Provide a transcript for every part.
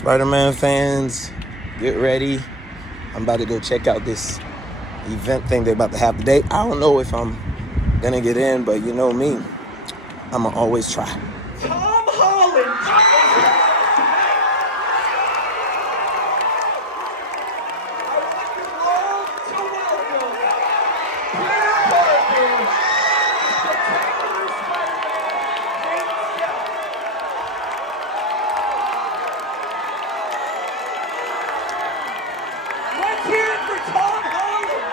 Spider-Man fans, get ready. I'm about to go check out this event thing they're about to have today. I don't know if I'm gonna get in, but you know me, I'ma always try. Tom Holland! Let's hear it for Tom Holland!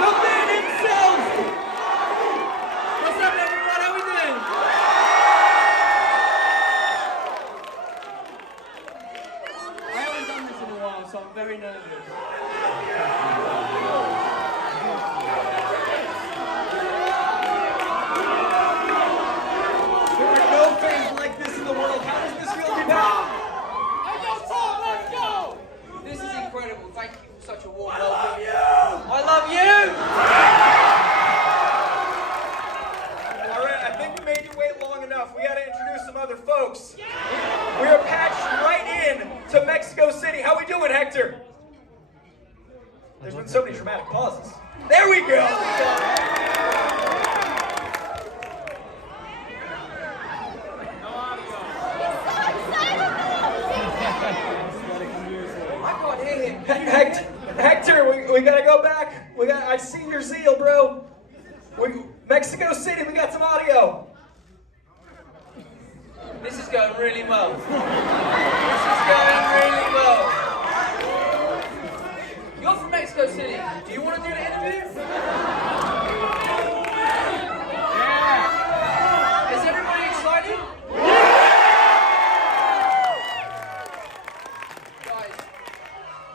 The man himself! What's up, everyone? How we doing? I haven't done this in a while, so I'm very nervous. Thank you for such a warm welcome. I love you! Alright, I think we made you wait long enough. We gotta introduce some other folks. We are patched right in to Mexico City. How we doing, Hector? There's been so many dramatic pauses. There we go! Hector, we gotta go back. I see your zeal, bro. Mexico City, we got some audio. This is going really well. You're from Mexico City. Do you want to do the interview? Yeah. Is everybody excited?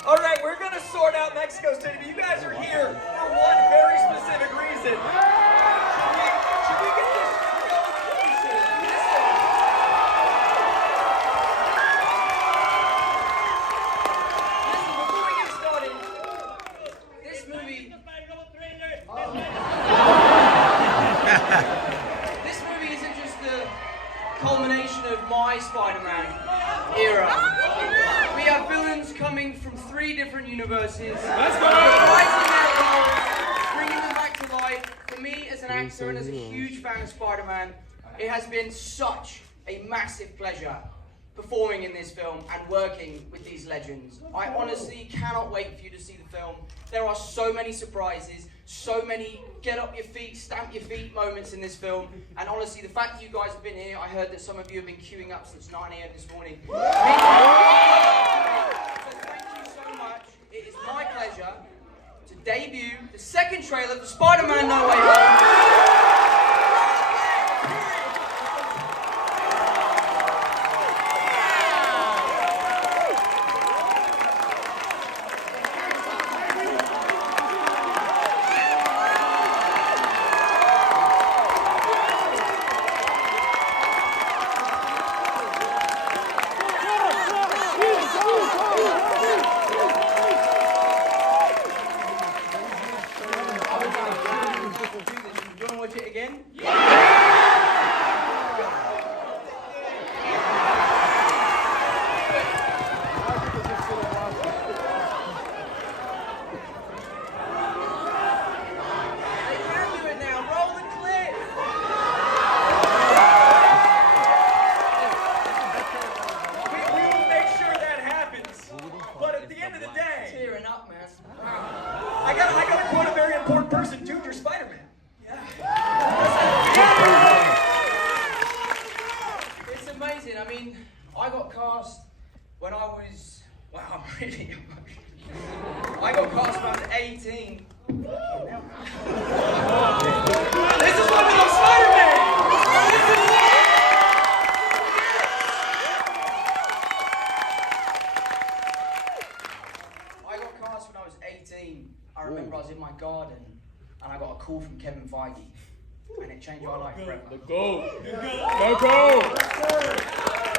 All right, we're going to sort out Mexico City, but you guys are here for one very specific reason. Should we get this realization? Listen, before we get started, this movie isn't just the culmination of my Spider-Man era. We have villains coming from 3 different universes. Let's go! Bringing them back to life. For me, as an actor and as a huge fan of Spider-Man, it has been such a massive pleasure performing in this film and working with these legends. I honestly cannot wait for you to see the film. There are so many surprises, so many get up your feet, stamp your feet moments in this film. And honestly, the fact that you guys have been here, I heard that some of you have been queuing up since 9 a.m. this morning. It is my pleasure to debut the second trailer for Spider-Man No Way Home. I gotta quote a very important person. Dude, you're Spider-Man. Yeah. It's amazing. I mean, I got cast when I was, wow, I'm really emotional. I got cast when I was 18. This is what I'm Spider-Man! I got cast when I was 18. I remember I was in my garden and I got a call from Kevin Feige and it changed my life forever. Let's go! Let's go!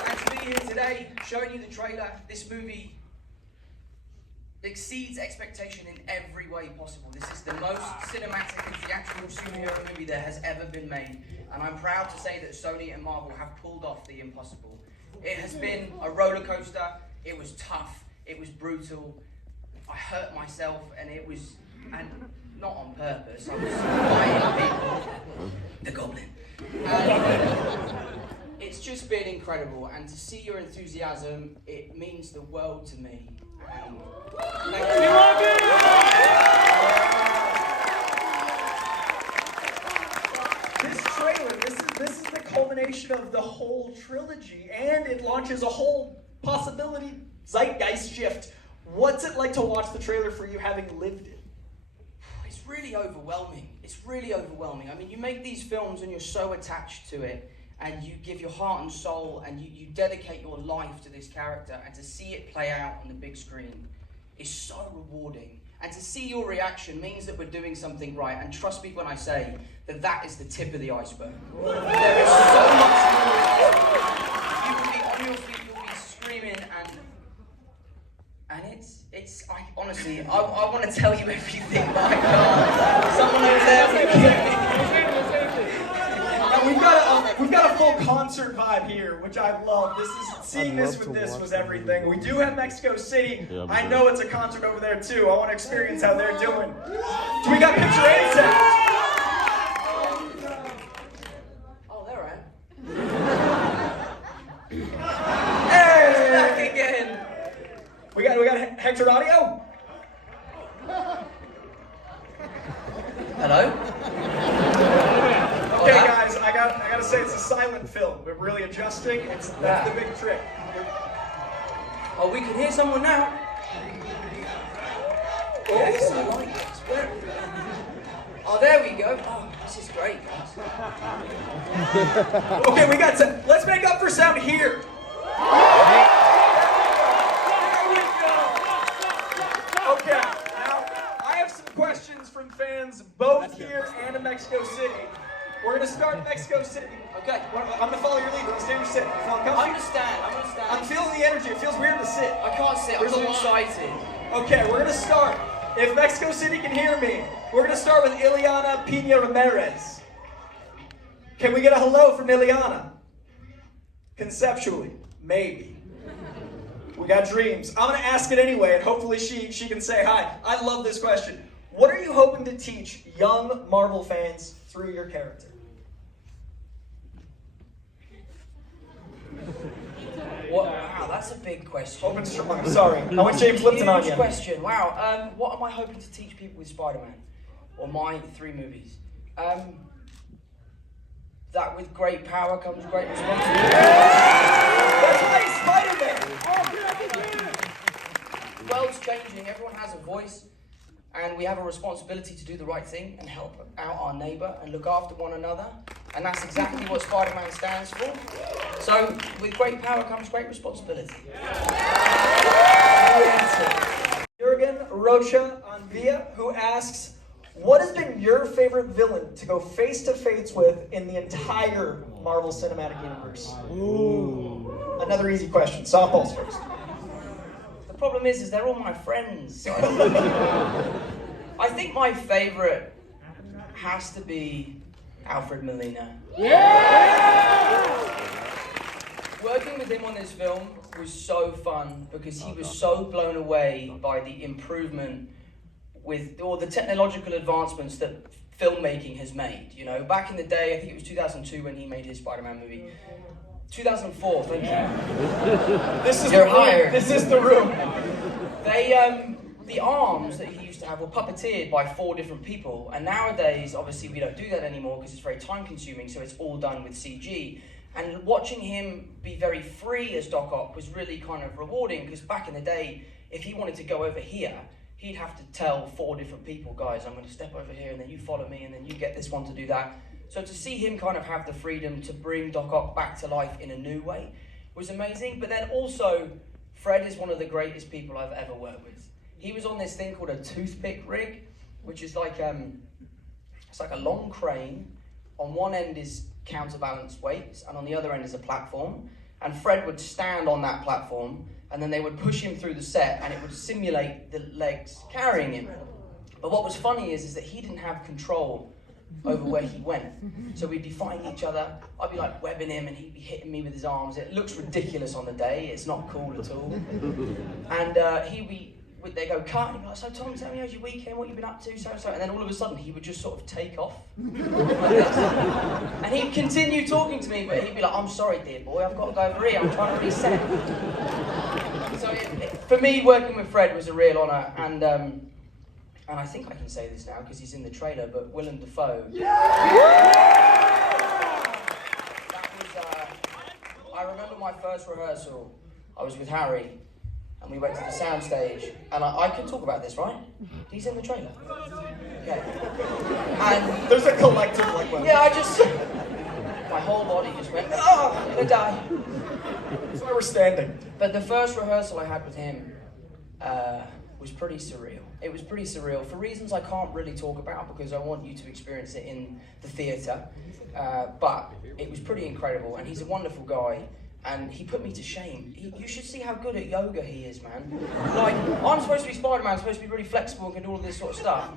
And to be here today, showing you the trailer, this movie exceeds expectation in every way possible. This is the most cinematic and theatrical superhero movie that has ever been made, and I'm proud to say that Sony and Marvel have pulled off the impossible. It has been a roller coaster. It was tough. It was brutal. I hurt myself, and not on purpose. I was fighting people. The Goblin. It's just been incredible, and to see your enthusiasm, it means the world to me. This trailer, this is the culmination of the whole trilogy, and it launches a whole possibility zeitgeist shift. What's it like to watch the trailer for you having lived it? It's really overwhelming. It's really overwhelming. I mean, you make these films and you're so attached to it, and you give your heart and soul, and you dedicate your life to this character, and to see it play out on the big screen is so rewarding. And to see your reaction means that we're doing something right. And trust me when I say that that is the tip of the iceberg. There is so much more. You will be on your feet, you'll be screaming, and I honestly, I want to tell you everything, but I can't. Someone over there will kill me. We've got a full concert vibe here, which I love. Seeing this was everything. We do have Mexico City. Yeah, I know it's a concert over there too. I want to experience how they're doing. So we got picture and sound. Oh, they're right. Hey! Back again. We got Hector audio. Hello? Okay, guys, I gotta say it's a silent film. We're really adjusting. That's the big trick. Oh, we can hear someone now. Yes, I like this. Oh, there we go. Oh, this is great, guys. Okay, we got to. Let's make up for sound here. Okay, now I have some questions from fans both here and in Mexico City. We're gonna start in Mexico City. Okay. I'm gonna follow your lead. We're gonna stand or sit. Feeling comfy? I'm gonna stand. I'm feeling the energy. It feels weird to sit. I can't sit. I'm There's so a line. excited. Okay, we're gonna start. If Mexico City can hear me, we're gonna start with Ileana Pina Ramirez. Can we get a hello from Ileana? Conceptually, maybe. We got dreams. I'm gonna ask it anyway, and hopefully she can say hi. I love this question. What are you hoping to teach young Marvel fans through your character? Wow, that's a big question. Open strong. I'm sorry. I went James Lipton on Huge you. question. Wow. What am I hoping to teach people with Spider-Man, or my 3 movies? That with great power comes great responsibility. That's right, Spider-Man. The world's changing. Everyone has a voice, and we have a responsibility to do the right thing and help out our neighbor and look after one another. And that's exactly what Spider-Man stands for. So, with great power comes great responsibility. Jurgen Rocha on Via, who asks, what has been your favorite villain to go face-to-face with in the entire Marvel Cinematic Universe? Ooh. Another easy question. Softballs first. The problem is they're all my friends. So I think my favorite has to be Alfred Molina. Working with him on this film was so fun because he was so blown away by the improvement with all the technological advancements that filmmaking has made. You know, back in the day, I think it was 2002 when he made his Spider-Man movie. 2004, thank you. This is You're the room. hired. This is the room. The arms that he used to have were puppeteered by 4 different people, and nowadays, obviously, we don't do that anymore because it's very time-consuming, so it's all done with CG. And watching him be very free as Doc Ock was really kind of rewarding, because back in the day, if he wanted to go over here, he'd have to tell 4 different people, guys, I'm going to step over here, and then you follow me, and then you get this one to do that. So to see him kind of have the freedom to bring Doc Ock back to life in a new way was amazing. But then also, Fred is one of the greatest people I've ever worked with. He was on this thing called a toothpick rig, which is like it's like a long crane. On one end is counterbalance weights, and on the other end is a platform. And Fred would stand on that platform and then they would push him through the set, and it would simulate the legs carrying him. But what was funny is that he didn't have control over where he went. So we'd be fighting each other. I'd be like webbing him, and he'd be hitting me with his arms. It looks ridiculous on the day. It's not cool at all. And they go cut, and he'd be like, "So Tom, tell me how's your weekend? What you been up to?" So. And then all of a sudden, he would just sort of take off like this. And he'd continue talking to me, but he'd be like, "I'm sorry, dear boy. I've got to go over here. I'm trying to reset." So for me, working with Fred was a real honour, and I think I can say this now because he's in the trailer, but Willem Dafoe. That was, I remember my first rehearsal. I was with Harry, and we went to the soundstage, and I can talk about this, right? He's in the trailer. Okay. And there's a collective like one. Yeah, my whole body just went, oh, I'm gonna die. That's why we're standing. But the first rehearsal I had with him was pretty surreal. It was pretty surreal for reasons I can't really talk about because I want you to experience it in the theatre. But it was pretty incredible, and he's a wonderful guy. And he put me to shame. You should see how good at yoga he is, man. Like, I'm supposed to be Spider-Man, supposed to be really flexible and can do all this sort of stuff.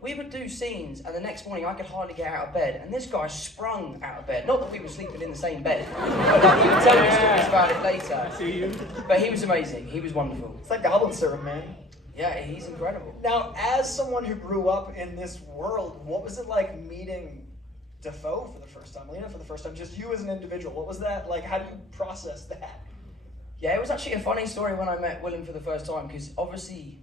We would do scenes, and the next morning I could hardly get out of bed, and this guy sprung out of bed. Not that we were sleeping in the same bed, but like, he would tell me stories about it later. But he was amazing. He was wonderful. It's like Goblin Syrup, man. Yeah, he's incredible. Now, as someone who grew up in this world, what was it like meeting Dafoe for the first time, Lena for the first time, just you as an individual? What was that like? How do you process that? Yeah, it was actually a funny story when I met Willem for the first time, because obviously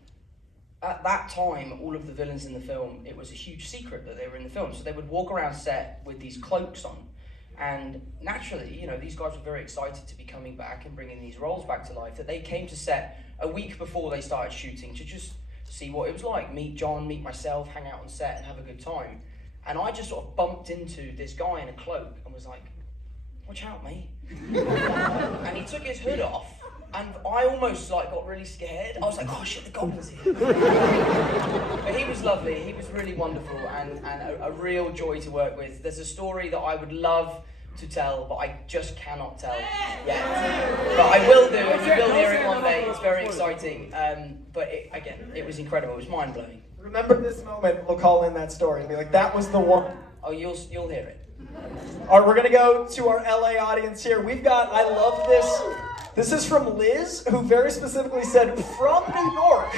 at that time, all of the villains in the film, it was a huge secret that they were in the film. So they would walk around set with these cloaks on. And naturally, you know, these guys were very excited to be coming back and bringing these roles back to life, that they came to set a week before they started shooting to just see what it was like, meet John, meet myself, hang out on set and have a good time. And I just sort of bumped into this guy in a cloak and was like, watch out, mate. And he took his hood off, and I almost like got really scared. I was like, oh shit, the goblin's here. But he was lovely, he was really wonderful, and a real joy to work with. There's a story that I would love to tell, but I just cannot tell yet. But I will do, and you will hear it one day. It's very exciting. But it was incredible, it was mind-blowing. Remember this moment, we'll call in that story and be like, that was the one. Oh, you'll hear it. All right, we're gonna go to our LA audience here. We've got, I love this. This is from Liz, who very specifically said, from New York,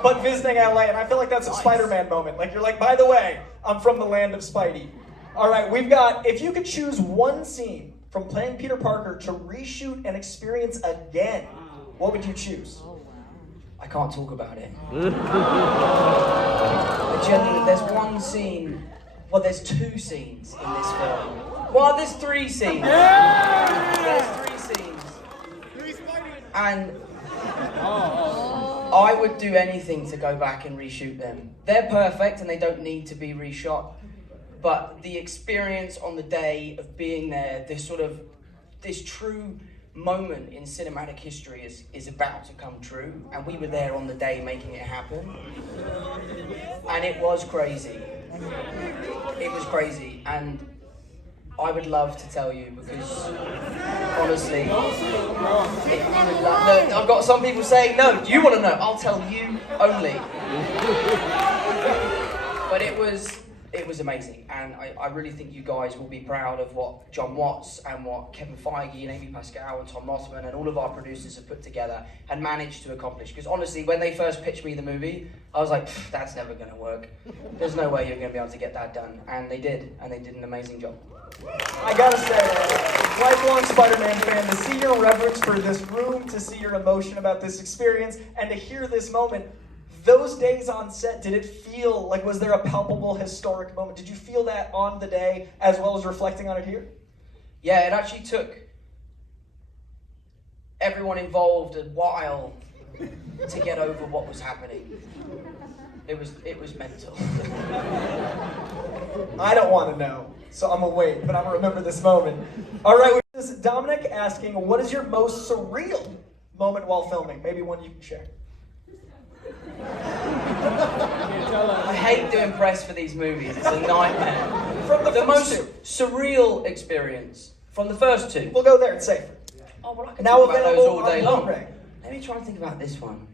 but visiting LA. And I feel like that's a Spider-Man moment. Like, you're like, by the way, I'm from the land of Spidey. All right, we've got, if you could choose one scene from playing Peter Parker to reshoot and experience again, what would you choose? I can't talk about it. There's one scene, well, there's two scenes in this film. Well, there's three scenes. There's three scenes. And I would do anything to go back and reshoot them. They're perfect and they don't need to be reshot. But the experience on the day of being there, this true moment in cinematic history is about to come true, and we were there on the day making it happen, and it was crazy. It was crazy, and I would love to tell you, because honestly, I've got some people saying, no, do you want to know? I'll tell you only. But it was amazing, and I really think you guys will be proud of what John Watts and what Kevin Feige and Amy Pascal and Tom Mossman and all of our producers have put together and managed to accomplish. Because honestly, when they first pitched me the movie, I was like, that's never going to work. There's no way you're going to be able to get that done. And they did an amazing job. I gotta say, lifelong Spider-Man fan, to see your reverence for this room, to see your emotion about this experience, and to hear this moment, those days on set, did it feel like, was there a palpable historic moment? Did you feel that on the day as well as reflecting on it here? Yeah, it actually took everyone involved a while to get over what was happening. It was mental. I don't want to know, so I'm gonna wait, but I'm gonna remember this moment. All right, this is Dominic asking, what is your most surreal moment while filming? Maybe one you can share. I hate doing press for these movies. It's a nightmare. From the most surreal experience from the first two. We'll go there. It's safer. Oh, well, I can now talk about those all day long. Let me try and think about this one.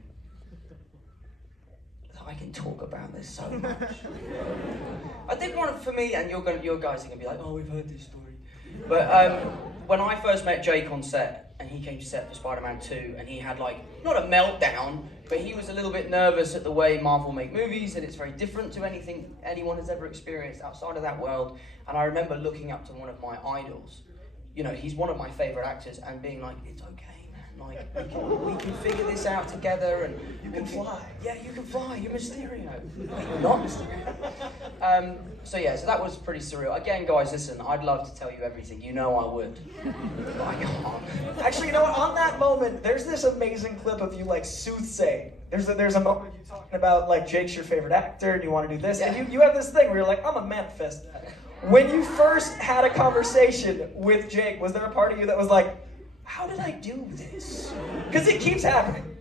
I can talk about this so much. I think one for me, and your guys are gonna be like, oh, we've heard this story. But when I first met Jake on set, and he came to set for Spider-Man 2, and he had like, not a meltdown, but he was a little bit nervous at the way Marvel make movies, and it's very different to anything anyone has ever experienced outside of that world. And I remember looking up to one of my idols. You know, he's one of my favorite actors, and being like, it's okay. Like, we can figure this out together, and you can fly. Yeah, you can fly. You're Mysterio. You're not Mysterio. So that was pretty surreal. Again, guys, listen. I'd love to tell you everything. You know I would, but I can't. Actually, you know what? On that moment, there's this amazing clip of you like soothsaying. There's a moment of you talking about like Jake's your favorite actor, and you want to do this, and you have this thing where you're like, I'm a manifest that. When you first had a conversation with Jake, was there a part of you that was like, how did I do this? Because it keeps happening.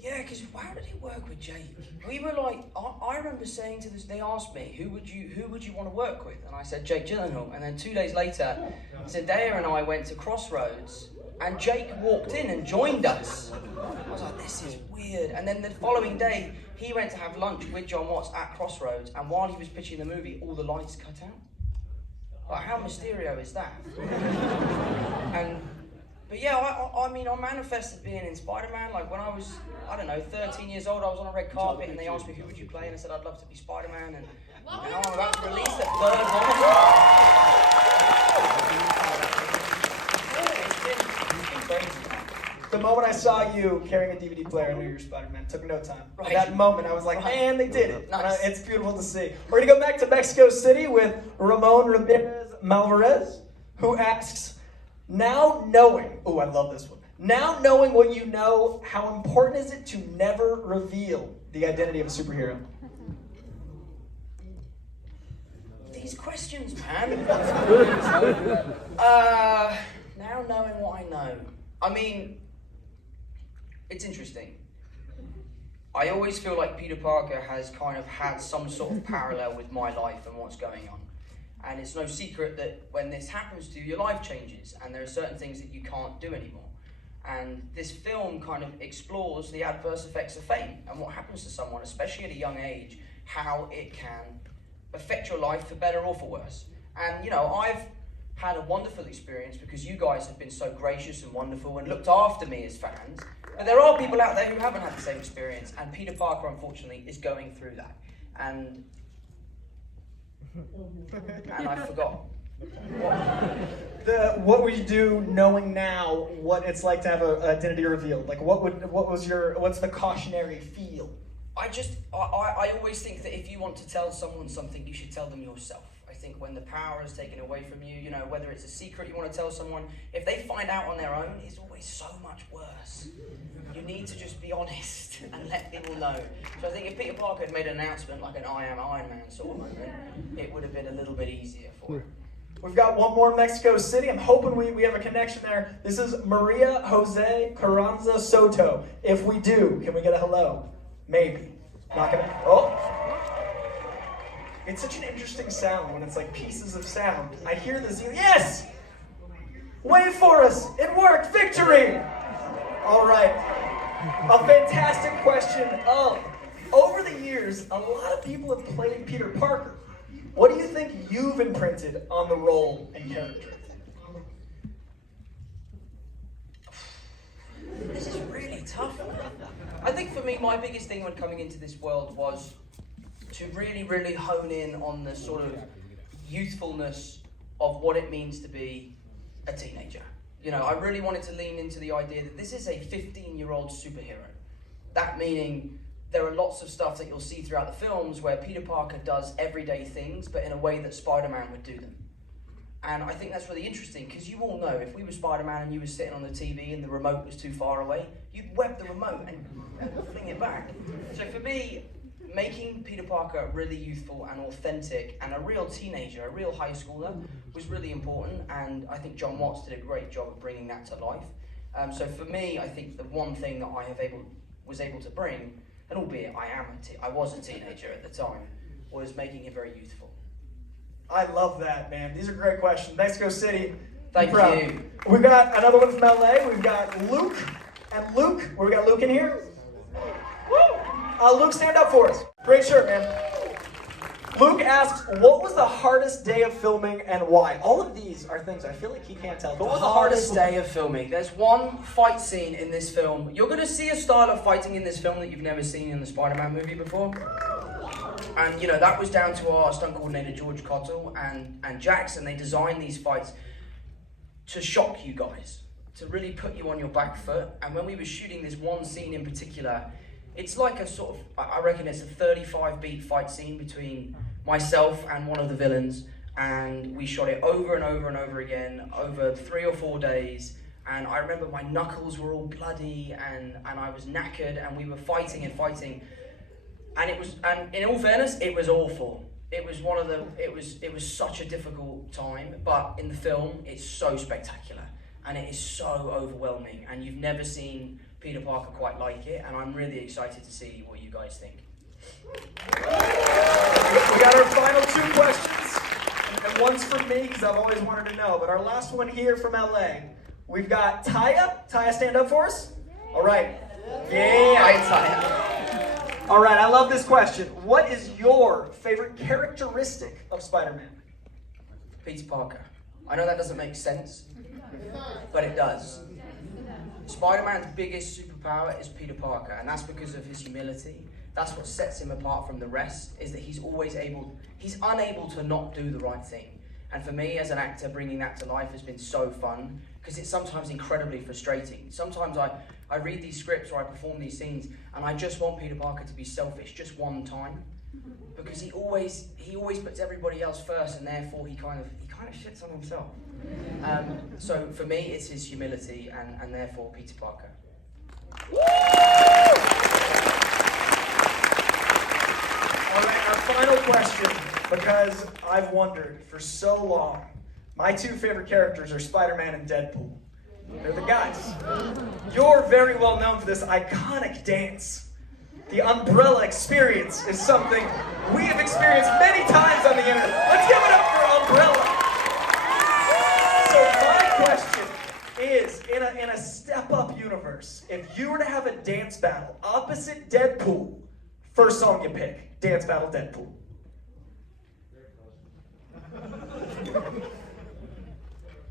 Yeah, because how did it work with Jake? We were like, I remember saying to this, they asked me, who would you want to work with? And I said, Jake Gyllenhaal. And then 2 days later, Zendaya and I went to Crossroads, and Jake walked in and joined us. I was like, this is weird. And then the following day, he went to have lunch with John Watts at Crossroads, and while he was pitching the movie, all the lights cut out. Like, how Mysterio is that? But yeah, I mean, I manifested being in Spider-Man. Like when I was, 13 years old, I was on a red carpet and they asked me, who would you play? And I said, I'd love to be Spider-Man. And now I'm about to release the third one. It's been crazy. The moment I saw you carrying a DVD player, I knew you were Spider-Man. It took no time. Right. At that moment, I was like, man, they did it. Nice. It's beautiful to see. We're going to go back to Mexico City with Ramon Ramirez Malvarez, who asks, now knowing, oh, I love this one. Now knowing what you know, how important is it to never reveal the identity of a superhero? These questions, man. Now knowing what I know. I mean, it's interesting. I always feel like Peter Parker has kind of had some sort of parallel with my life and what's going on. And it's no secret that when this happens to you, your life changes, and there are certain things that you can't do anymore. And this film kind of explores the adverse effects of fame and what happens to someone, especially at a young age, how it can affect your life for better or for worse. And, you know, I've had a wonderful experience because you guys have been so gracious and wonderful and looked after me as fans. But there are people out there who haven't had the same experience, and Peter Parker, unfortunately, is going through that. And I forgot. What would you do knowing now what it's like to have an identity revealed? Like what's the cautionary feel? I always think that if you want to tell someone something, you should tell them yourself. I think when the power is taken away from you, you know, whether it's a secret you want to tell someone, if they find out on their own, it's always so much worse. You need to just be honest and let people know. So I think if Peter Parker had made an announcement like an I am Iron Man sort of moment, it would have been a little bit easier for him. We've got one more in Mexico City. I'm hoping we have a connection there. This is Maria Jose Carranza Soto. If we do, can we get a hello? Maybe. Not gonna. Oh. It's such an interesting sound when it's like pieces of sound. I hear this. Yes! Wait for us. It worked. Victory! All right. A fantastic question of, over the years, a lot of people have played Peter Parker. What do you think you've imprinted on the role and character? This is really tough. I think for me, my biggest thing when coming into this world was to really, really hone in on the sort of youthfulness of what it means to be a teenager. You know, I really wanted to lean into the idea that this is a 15-year-old superhero. That meaning there are lots of stuff that you'll see throughout the films where Peter Parker does everyday things, but in a way that Spider-Man would do them. And I think that's really interesting, because you all know, if we were Spider-Man and you were sitting on the TV and the remote was too far away, you'd web the remote and fling it back. So for me, making Peter Parker really youthful and authentic and a real teenager, a real high schooler, was really important, and I think John Watts did a great job of bringing that to life. So for me, I think the one thing that I was able to bring, and albeit I was a teenager at the time, was making him very youthful. I love that, man. These are great questions. Mexico City. Thank you. We've got another one from LA. We've got Luke And Luke, we got Luke in here? Woo! Luke, stand up for us. Great shirt, man. Luke asks, what was the hardest day of filming and why? All of these are things I feel like he can't tell. What was the hardest day of filming? There's one fight scene in this film. You're going to see a style of fighting in this film that you've never seen in the Spider-Man movie before. And, you know, that was down to our stunt coordinator, George Cottle, and Jackson. They designed these fights to shock you guys, to really put you on your back foot. And when we were shooting this one scene in particular, it's like a sort of, I reckon it's a 35 beat fight scene between myself and one of the villains, and we shot it over and over and over again over 3 or 4 days. And I remember my knuckles were all bloody and I was knackered, and we were fighting and fighting. And in all fairness, it was awful. It was such a difficult time, but in the film, it's so spectacular and it is so overwhelming, and you've never seen Peter Parker quite like it, and I'm really excited to see what you guys think. We got our final 2 questions, and one's for me because I've always wanted to know, but our last one here from LA, we've got Taya. Taya, stand up for us. All right. Yeah. Hi, Taya. All right, I love this question. What is your favorite characteristic of Spider-Man? Peter Parker. I know that doesn't make sense, but it does. Spider-Man's biggest superpower is Peter Parker, and that's because of his humility. That's what sets him apart from the rest, is that he's unable to not do the right thing. And for me as an actor, bringing that to life has been so fun, because it's sometimes incredibly frustrating. Sometimes I read these scripts or I perform these scenes, and I just want Peter Parker to be selfish just one time, because he always puts everybody else first, and therefore he kind of shits on himself. So for me, it's his humility, and therefore Peter Parker. All right, our final question, because I've wondered for so long. My 2 favorite characters are Spider-Man and Deadpool. They're the guys. You're very well known for this iconic dance. The umbrella experience is something we have experienced many times on the internet. Let's give it up for Umbrella. So my question is, in a step-up universe, if you were to have a dance battle opposite Deadpool, first song you pick, dance battle Deadpool.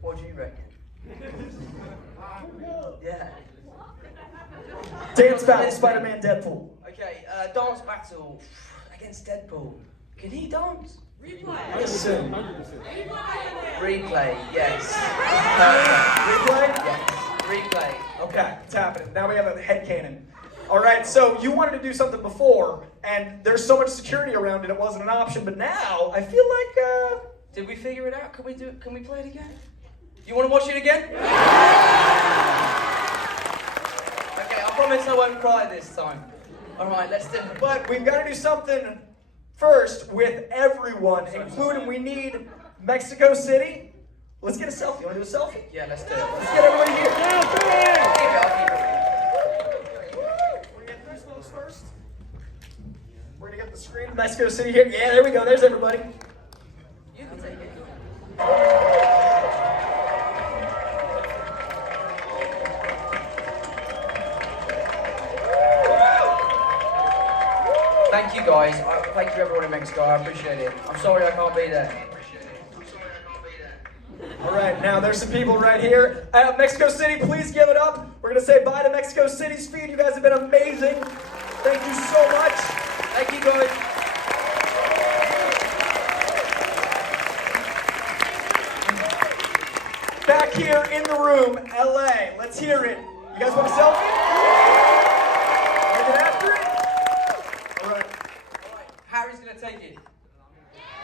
What do you reckon? Yeah. Dance battle, Spider-Man, Deadpool. Okay, dance battle against Deadpool. Can he dance? Listen. Replay, yes. Replay? Yes, replay. Okay, it's happening. Now we have a headcanon. All right, so you wanted to do something before, and there's so much security around it, it wasn't an option, but now I feel like, Did we figure it out? Can we play it again? You want to watch it again? Okay, I promise I won't cry this time. All right, let's do it. But we've got to do something first with everyone, including we need Mexico City. Let's get a selfie. You want to do a selfie? Yeah, let's do it. Let's get everybody here. I'll keep it. We're going to get these folks first. We're going to get the screen of Mexico City here. Yeah, there we go. There's everybody. You can take it. Thank you guys. Thank you everyone in Mexico. I appreciate it. I'm sorry I can't be there. All right, now there's some people right here. Mexico City, please give it up. We're going to say bye to Mexico City's feed. You guys have been amazing. Thank you so much. Thank you guys. Back here in the room, LA. Let's hear it. You guys want a selfie? Want to get after it? All right. Harry's gonna take it.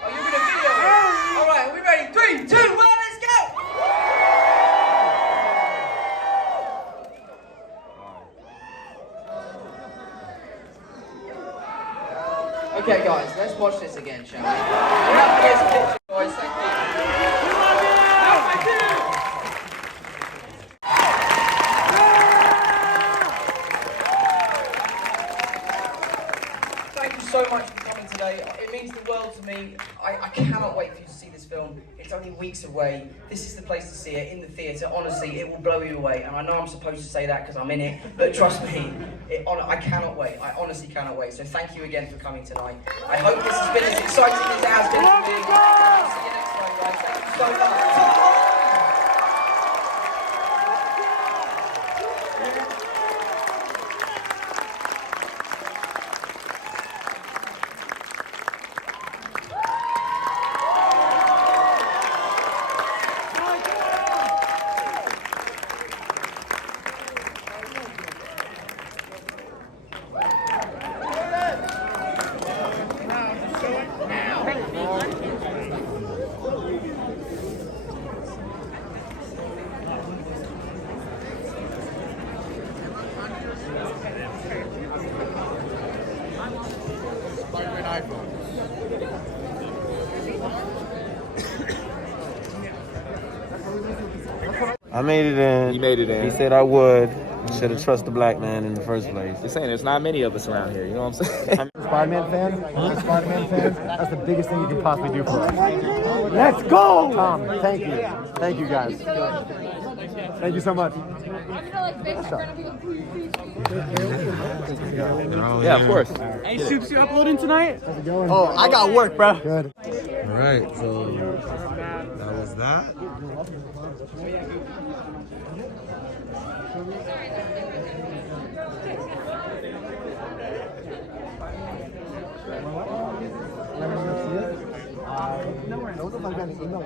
Oh, you're gonna video it? All right, are we ready? 3, 2, 1, let's go! Okay, guys, let's watch this again, shall we? Here's a picture, guys. Thank you. Thank you so much for coming today. It means the world to me. I cannot wait for you to see this film. It's only weeks away. This is the place to see it, in the theatre. Honestly, it will blow you away. And I know I'm supposed to say that because I'm in it, but trust me, I cannot wait. I honestly cannot wait. So thank you again for coming tonight. I hope this has been as exciting as it has been for me. See you next time, guys. Thank you so much. Tom Holland! I made it in. You made it in. He said I would. Should have trusted the black man in the first place. You're saying there's not many of us around here, you know what I'm saying? Spider-Man fan? Spider-Man fan? That's the biggest thing you can possibly do for us. Let's go! Tom, thank you. Thank you, guys. Thank you so much. Yeah, of course. Hey, Soups, you uploading tonight? How's it going? Oh, I got work, bro. Good. All right, so that was that. I don't know if I got an email.